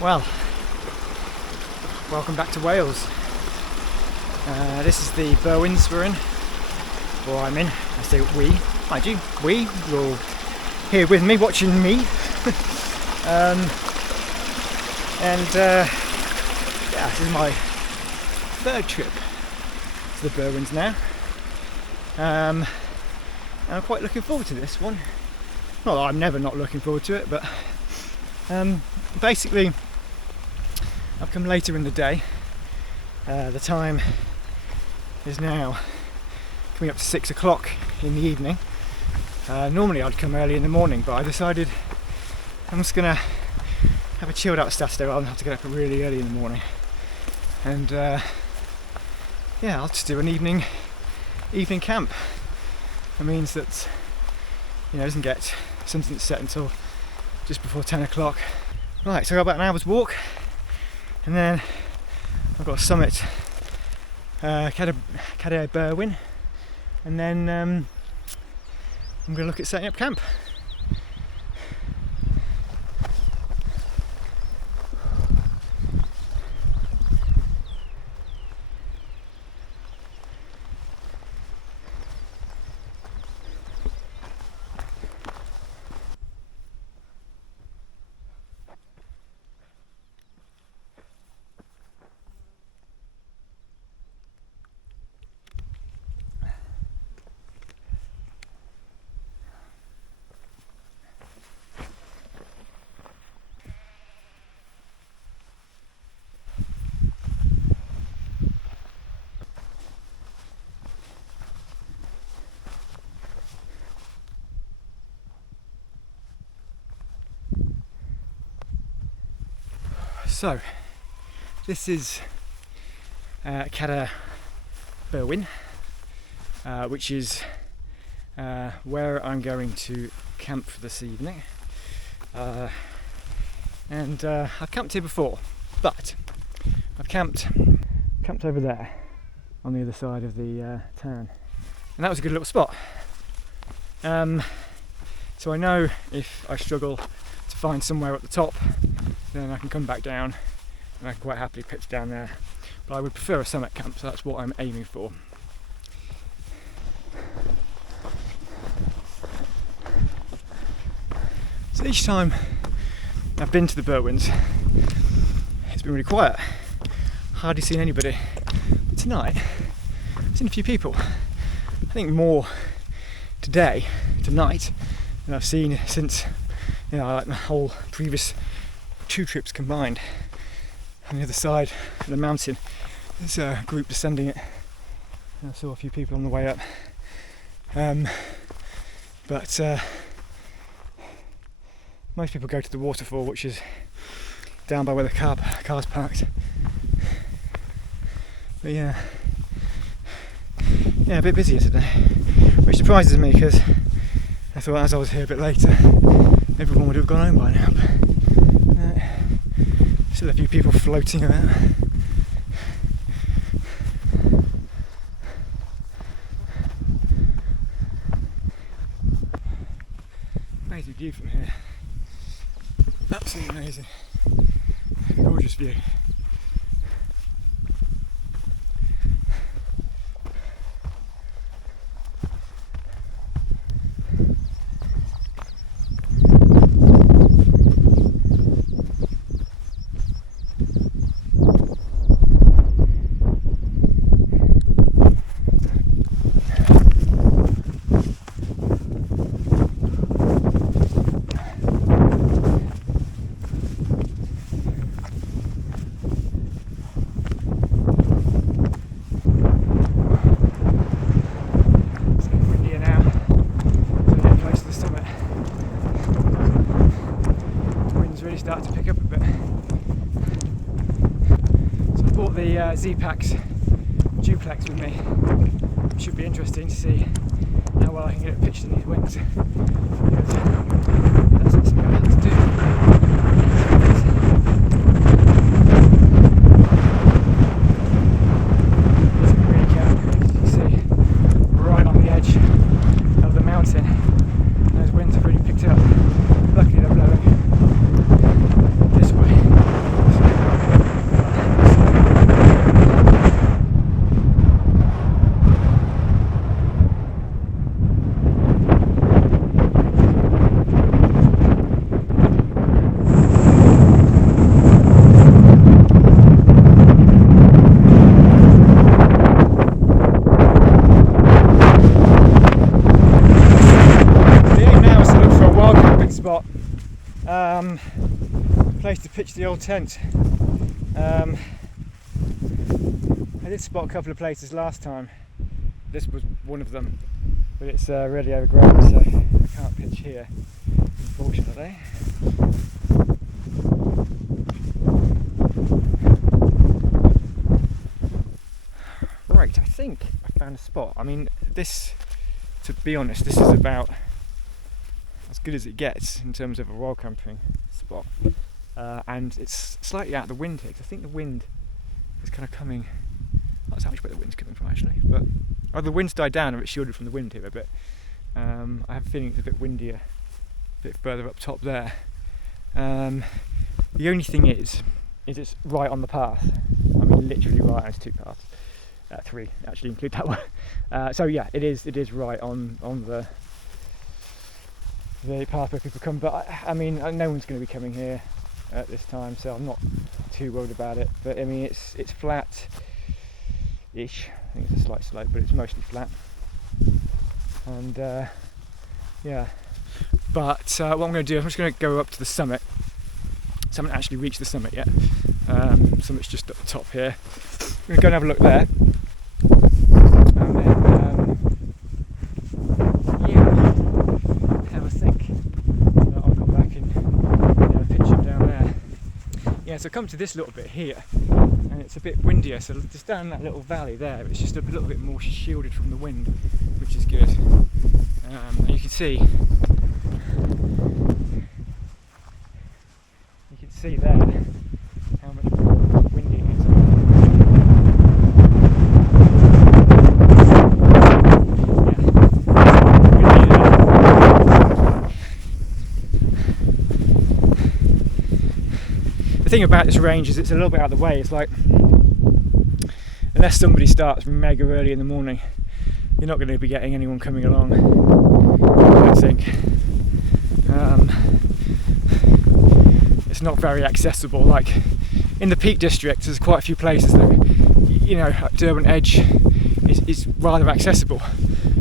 Well, welcome back to Wales. This is the Berwyns we're in, or I'm in. I say we, mind you, you're all here with me, watching me. Yeah, this is my third trip to the Berwyns now. And I'm quite looking forward to this one. Not that I'm never not looking forward to it, but basically I've come later in the day. The time is now coming up to 6 o'clock in the evening. Normally I'd come early in the morning, but I decided I'm just gonna have a chilled out Saturday rather than have to get up really early in the morning. And yeah, I'll just do an evening camp. That means that, you know, it doesn't get sunset set until just before 10 o'clock. Right, so I got about an hour's walk, and then I've got a summit, Cadair Berwyn, and then I'm going to look at setting up camp. So, this is Cadair Berwyn, which is where I'm going to camp for this evening. And I've camped here before, but I've camped over there on the other side of the town, and that was a good little spot. So I know if I struggle to find somewhere at the top, then I can come back down and I can quite happily pitch down there. But I would prefer a summit camp, so that's what I'm aiming for. So each time I've been to the Berwyns, it's been really quiet. Hardly seen anybody. But tonight, I've seen a few people. I think more tonight, than I've seen since, you know, like my whole previous 2 trips combined. On the other side of the mountain, there's a group descending it. I saw a few people on the way up. But most people go to the waterfall, which is down by where the car's parked. But yeah, a bit busier today, which surprises me because I thought as I was here a bit later, everyone would have gone home by now. But, still a few people floating about. Amazing view from here. Absolutely amazing. Gorgeous view. Started to pick up a bit. So I bought the Zpacks Duplex with me. It should be interesting to see how well I can get it pitched in these winds. Because that's something I have to do. It's really camp, as you can see, right on the edge of the mountain. Those winds have really picked up. Luckily they're blowing this way. place to pitch the old tent. I did spot a couple of places last time. This was one of them, but it's really overgrown, so I can't pitch here, unfortunately. Right, I think I found a spot. I mean, this, to be honest, this is about as good as it gets in terms of a wild camping spot, and it's slightly out of the wind here, because I think the wind is kind of coming. That's how much where the wind's coming from, actually. But the wind's died down, or it's shielded from the wind here a bit. I have a feeling it's a bit windier, a bit further up top there. The only thing is it's right on the path. I mean, literally right. It's 2 paths, 3 actually, include that one. So yeah, it is right on the path where people come. But I mean, no one's going to be coming here at this time, so I'm not too worried about it. But I mean, it's flat. Ish. I think it's a slight slope, but it's mostly flat. And yeah. But what I'm going to do is I'm just going to go up to the summit. So I haven't actually reached the summit yet. Summit's just at the top here. I'm going to go and have a look there. And then yeah, have a think. I'll come back and pitch them down there. Yeah, so I come to this little bit here. And it's a bit windier, so just down that little valley there, it's just a little bit more shielded from the wind, which is good. And you can see there how much more windy it is. The thing about this range is it's a little bit out of the way. It's like, unless somebody starts mega early in the morning, you're not going to be getting anyone coming along, I think. It's not very accessible. Like in the Peak District, there's quite a few places that, you know, Durban Edge is rather accessible.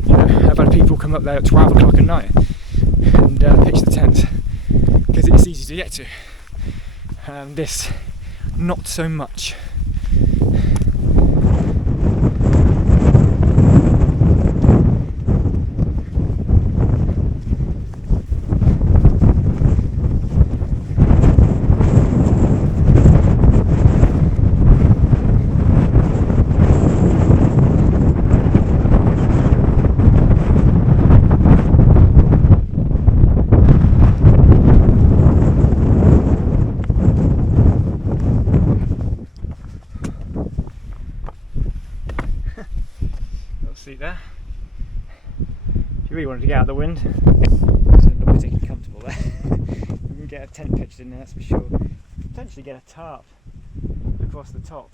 You know, I've had people come up there at 12 o'clock at night and pitch the tent because it's easy to get to. This, not so much. There. If you really wanted to get out of the wind, it's not particularly comfortable there. You can get a tent pitched in there, that's for sure. Potentially get a tarp across the top.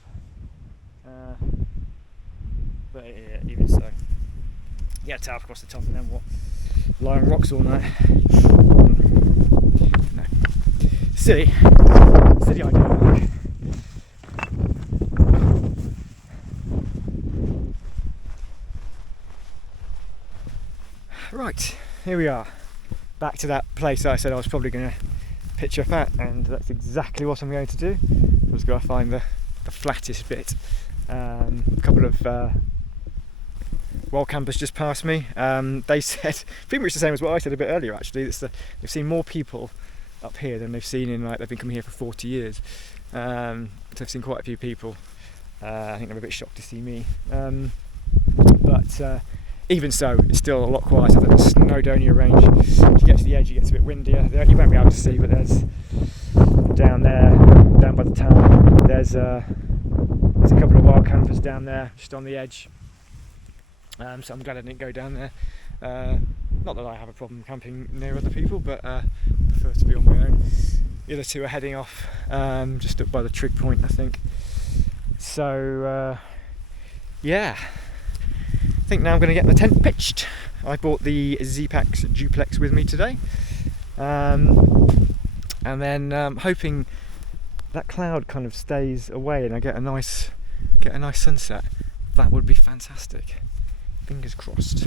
But yeah, even so, get a tarp across the top and then what? Lie on rocks all night. No. Silly idea. Right, here we are, back to that place I said I was probably going to pitch up at, and that's exactly what I'm going to do. I'm just going to find the flattest bit. A couple of wild campers just passed me. They said pretty much the same as what I said a bit earlier actually. They've seen more people up here than they've seen in, like, they've been coming here for 40 years. So they've seen quite a few people. I think they're a bit shocked to see me. But even so, it's still a lot quieter than the Snowdonia range. As you get to the edge, it gets a bit windier. You won't be able to see, but there's down there, down by the town, there's a couple of wild campers down there, just on the edge. So I'm glad I didn't go down there. Not that I have a problem camping near other people, but I prefer to be on my own. The other two are heading off, just up by the trig point, I think. So, yeah. I think now I'm going to get the tent pitched. I bought the Zpacks Duplex with me today, and then hoping that cloud kind of stays away and I get a nice sunset. That would be fantastic. Fingers crossed.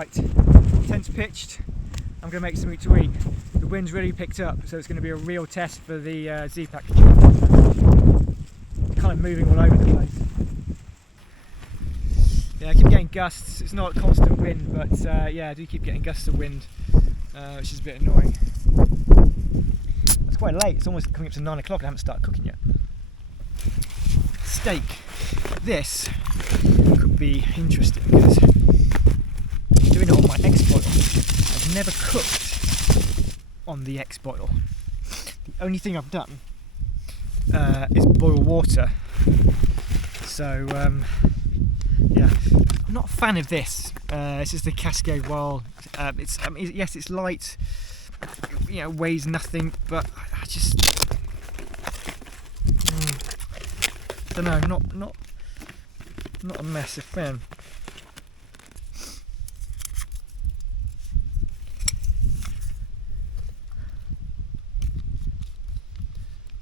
Right, tent's pitched. I'm going to make something to eat. The wind's really picked up, so it's going to be a real test for the Zpacks Duplex. Kind of moving all over the place. Yeah, I keep getting gusts. It's not a constant wind, but yeah, I do keep getting gusts of wind, which is a bit annoying. It's quite late. It's almost coming up to 9 o'clock and I haven't started cooking yet. Steak. This could be interesting because I'm doing it on my X-Boil. I've never cooked on the X-Boil. The only thing I've done is boil water. So yeah, I'm not a fan of this. This is the Cascade Wild. Yes, it's light. You know, weighs nothing, but I just don't know. Not a massive fan.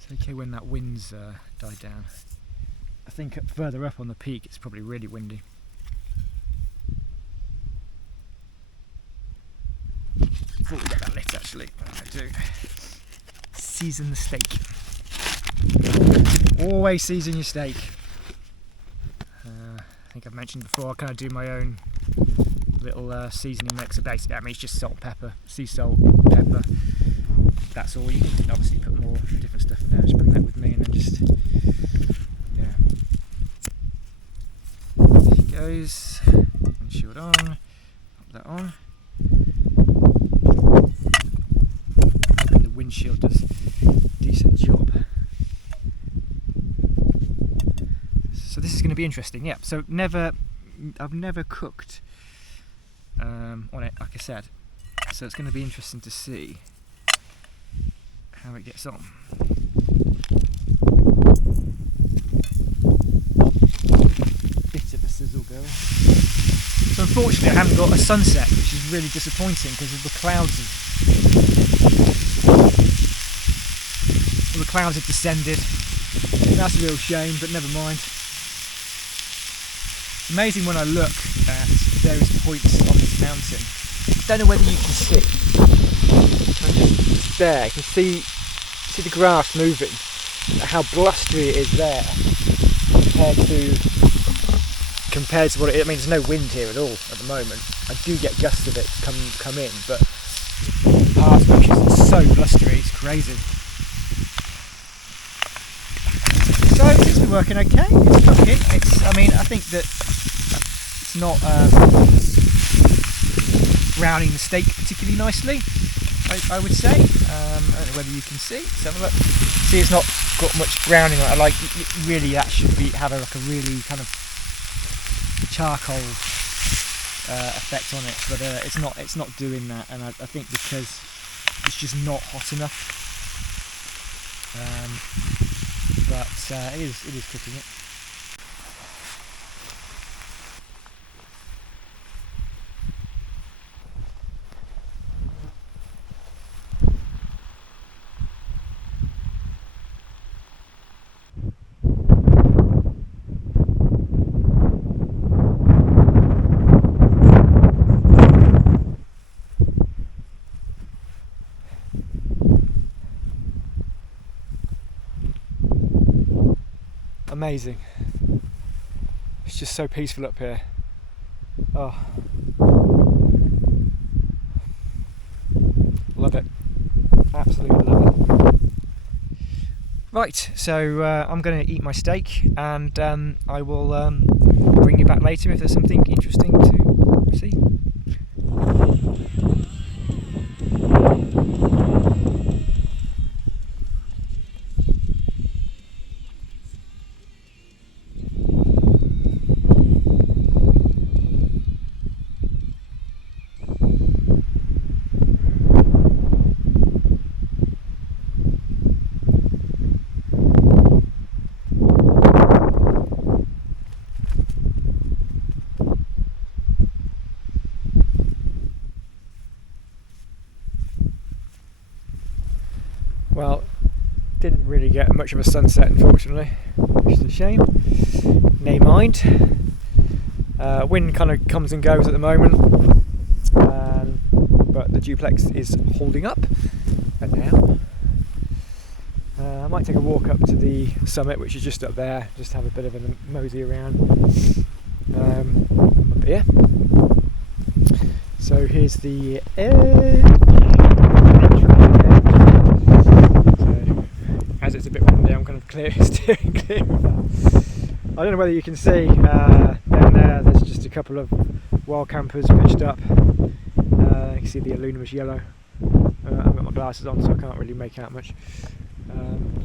It's okay when that wind's died down. I think further up on the peak it's probably really windy. Before we get that lit, actually, what I do, season the steak. Always season your steak. I think I've mentioned before, I kind of do my own little seasoning mix. Basically, I mean, it's just salt, pepper, sea salt, pepper. That's all. You can obviously put more different stuff in there. Just bring that with me, and then just there she goes. Windshield on. Pop that on. I think the windshield does a decent job. So this is going to be interesting. Yeah. So I've never cooked on it, like I said. So it's going to be interesting to see how it gets on. Bit of a sizzle going. So unfortunately I haven't got a sunset, which is really disappointing because of the clouds. The clouds have descended. That's a real shame, but never mind. Amazing when I look at various points on this mountain. I don't know whether you can see. There, you can see the grass moving, how blustery it is there compared to what it is. I mean, there's no wind here at all at the moment. I do get gusts of it come in, but parts which is so blustery, it's crazy. So it's been working okay. It's cooking. I mean, I think that it's not browning the steak particularly nicely, I would say. I don't know whether you can see. Let's have a look. See, it's not got much browning on it. Like, really, that should have a really kind of charcoal effect on it, but it's not doing that, and I think because it's just not hot enough. But it is cooking it. Amazing. It's just so peaceful up here. Oh, love it. Absolutely love it. Right, so I'm going to eat my steak, and I will bring you back later if there's something interesting to see. Well, didn't really get much of a sunset, unfortunately, which is a shame. Nay mind. Wind kind of comes and goes at the moment. Duplex is holding up for now. I might take a walk up to the summit, which is just up there, just have a bit of a mosey around up here. So here's the edge. So as it's a bit windy, I'm kind of steering clear of that. I don't know whether you can see down there's just a couple of wild campers pitched up. You can see the aluminum's yellow. I haven't got my glasses on, so I can't really make out much.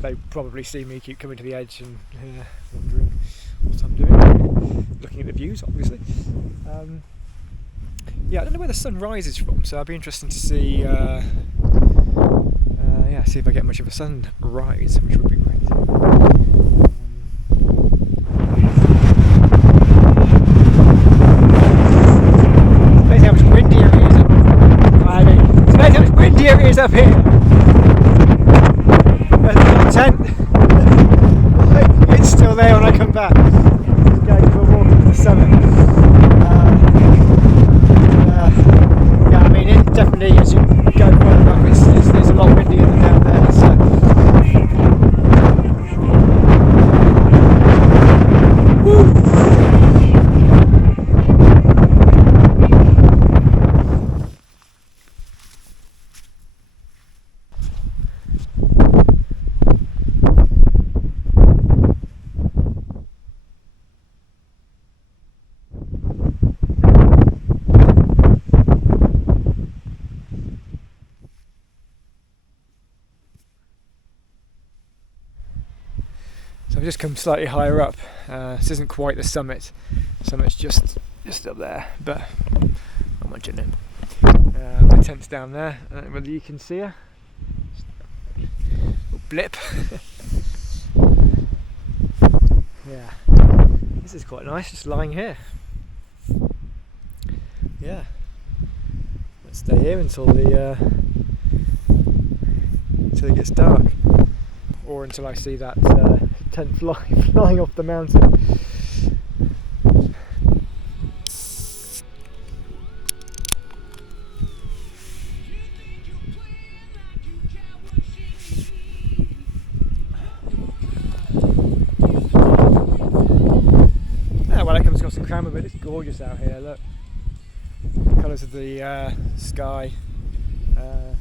They probably see me keep coming to the edge and wondering what I'm doing, looking at the views obviously. Yeah, I don't know where the sun rises from, so I'll be interested to see see if I get much of a sunrise, which would be great. Depends how much windier it is depends how much windier it is up here. Tent. It's still there when I come back. Just going for a walk to the summit. Yeah, I mean, it definitely as you go further up, it's a lot windier than down there. So I've just come slightly higher up. This isn't quite the summit. The summit's just up there, but not much in it. My tent's down there. I don't know whether you can see her. Little blip. Yeah, this is quite nice. Just lying here. Yeah, let's stay here until it gets dark, or until I see that tent flying off the mountain. Well, that comes across the camera, but it's gorgeous out here. Look, the colours of the sky, the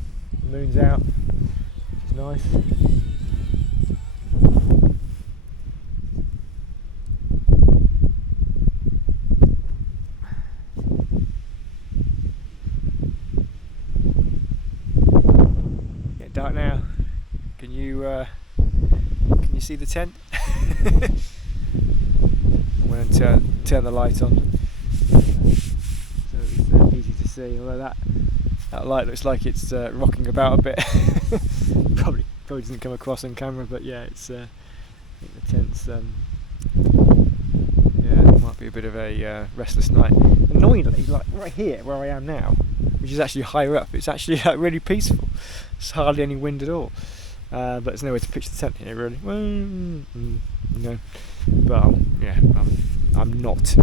moon's out, it's nice. Getting dark now. Can you see the tent? I'm going to turn the light on so it's easy to see, although that light looks like it's rocking about a bit. probably doesn't come across on camera, but yeah, it's I think the tent's it might be a bit of a restless night. Annoyingly, like right here where I am now, which is actually higher up, it's actually really peaceful. There's hardly any wind at all. But there's nowhere to pitch the tent here, really. No. But I'm not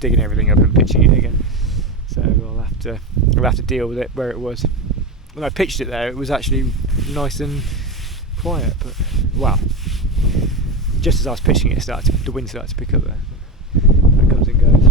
digging everything up and pitching it again. So I'll have to deal with it where it was. When I pitched it there, it was actually nice and quiet. But wow, just as I was pitching it, the wind started to pick up there. That comes and goes.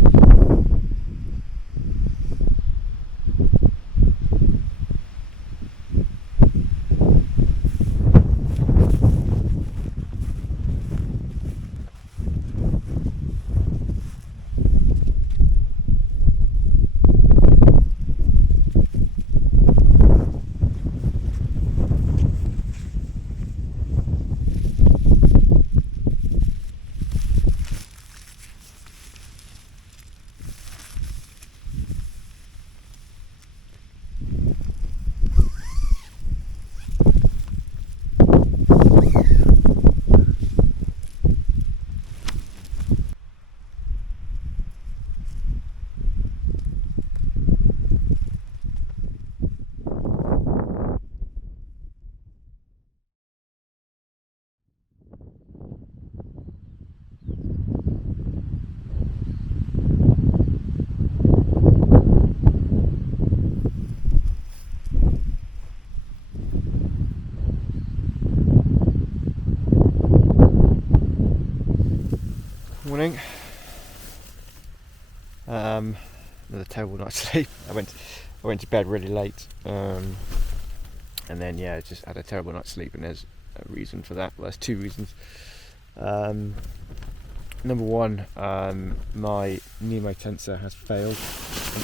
night's sleep. I went to bed really late, and then just had a terrible night's sleep. And there's a reason for that. Well, there's two reasons. Number one, my Nemo Tensor has failed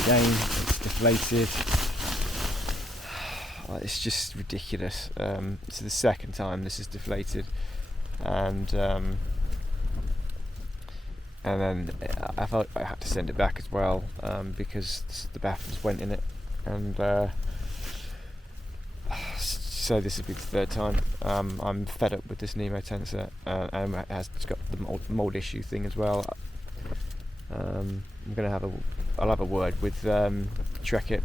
again. It's deflated. It's just ridiculous. It's the second time this is deflated, and then I felt I had to send it back as well, because the baffles went in it, and so this will be the third time. I'm fed up with this Nemo Tensor, and it's got the mold issue thing as well. I'll have a word with Trek It,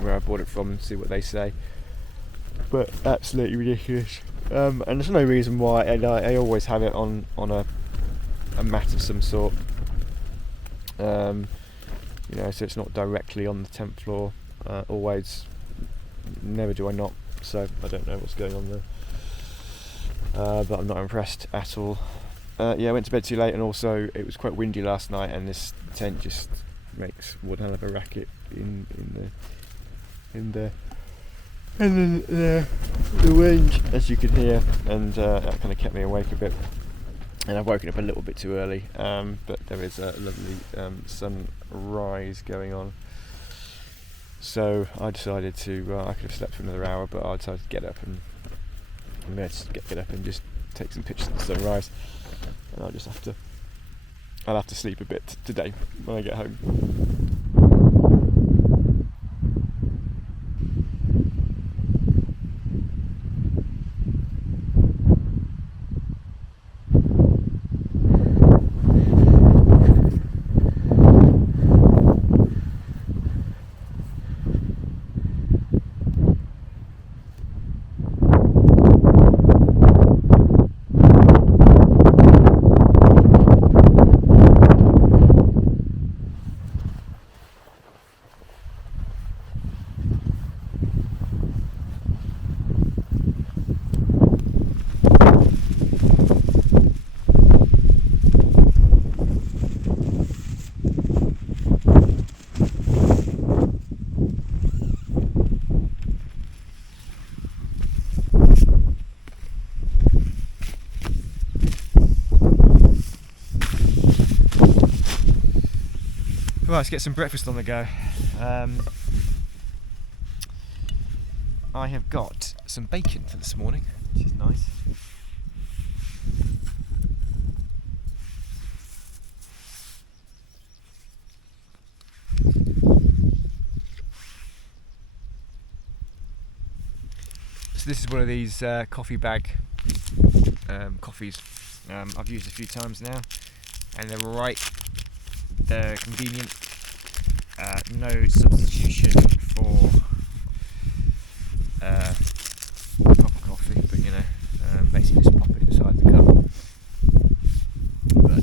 where I bought it from, and see what they say. But absolutely ridiculous. And there's no reason why. And I always have it on a mat of some sort. So it's not directly on the 10th floor. Always. Never do I not. So I don't know what's going on there. But I'm not impressed at all. I went to bed too late, and also it was quite windy last night, and this tent just makes one hell of a racket in the wind, as you can hear, and that kind of kept me awake a bit. And I've woken up a little bit too early, but there is a lovely sunrise going on. So I decided to. I could have slept for another hour, but I decided to get up, and I'm going to get up and just take some pictures of the sunrise. And I'll have to sleep a bit today when I get home. Right, let's get some breakfast on the go. I have got some bacon for this morning, which is nice. So this is one of these coffee bag coffees. I've used a few times now, and they're alright. They're convenient. No substitution for proper coffee, but basically just pop it inside the cup. But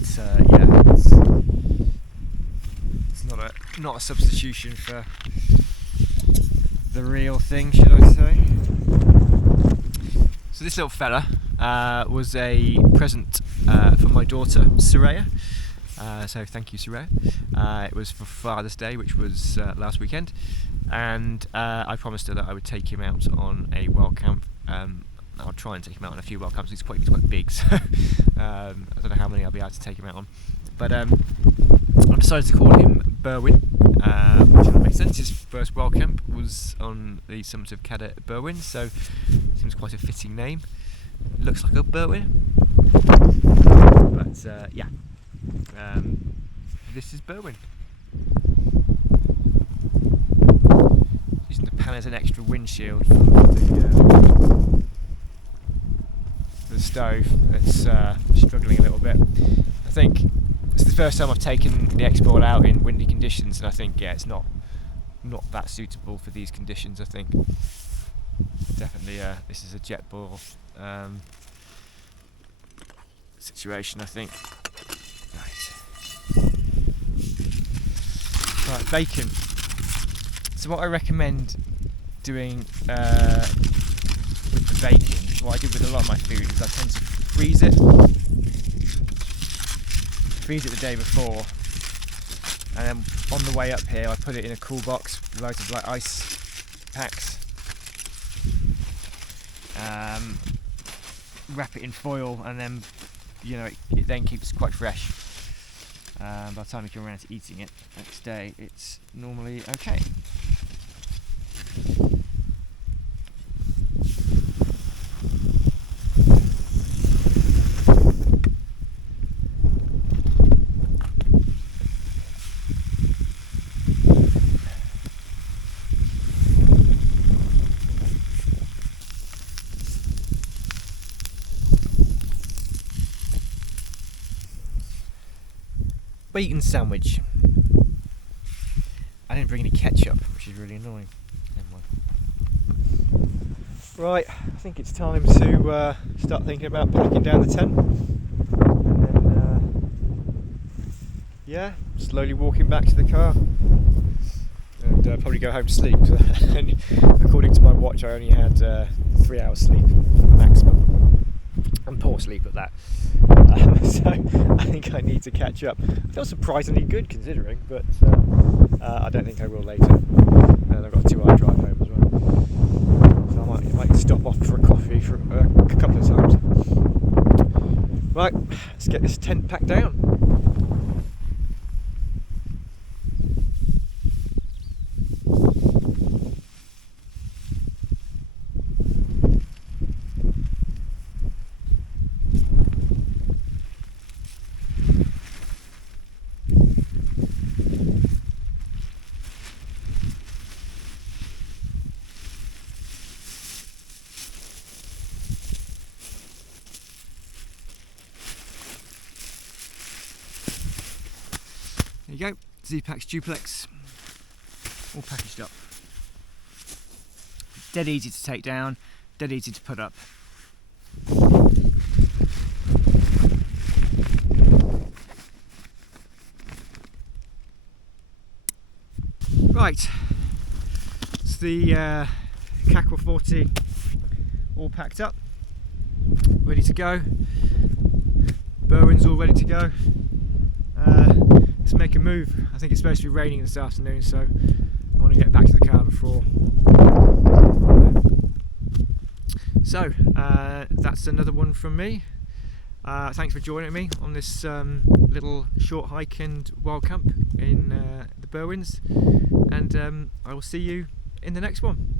it's not a substitution for the real thing, should I say? So this little fella was a present for my daughter, Soraya. So thank you, Suraya. It was for Father's Day, which was last weekend, and I promised her that I would take him out on a wild camp. I'll try and take him out on a few wild camps. He's quite big, so I don't know how many I'll be able to take him out on. But I've decided to call him Berwyn, which makes sense. His first wild camp was on the summit of Cadair Berwyn, so seems quite a fitting name. Looks like a Berwyn, but this is Berwyn. Using the pan as an extra windshield for the stove. It's struggling a little bit. I think it's the first time I've taken the X-Ball out in windy conditions, and I think it's not that suitable for these conditions. I think definitely this is a jet ball situation, I think. Right, bacon. So what I recommend doing with the bacon, what I do with a lot of my food, is I tend to freeze it the day before, and then on the way up here I put it in a cool box with loads of like ice packs, wrap it in foil, and then it then keeps quite fresh. By the time you come around to eating it next day, it's normally okay. Bacon sandwich. I didn't bring any ketchup, which is really annoying. Never mind. Right, I think it's time to start thinking about packing down the tent. And then, slowly walking back to the car. And probably go home to sleep. And according to my watch, I only had 3 hours sleep maximum. And poor sleep at that. So I think I need to catch up. I feel surprisingly good considering, but I don't think I will later. And I've got a 2-hour drive home as well. So I might stop off for a coffee for a couple of times. Right, let's get this tent packed down. There you go, Zpacks Duplex, all packaged up. Dead easy to take down, dead easy to put up. Right, it's the Kakwa 40 all packed up, ready to go. Berwyn's all ready to go. Let's make a move. I think it's supposed to be raining this afternoon, so I want to get back to the car before. So that's another one from me. Thanks for joining me on this little short hike and wild camp in the Berwyns, and I will see you in the next one.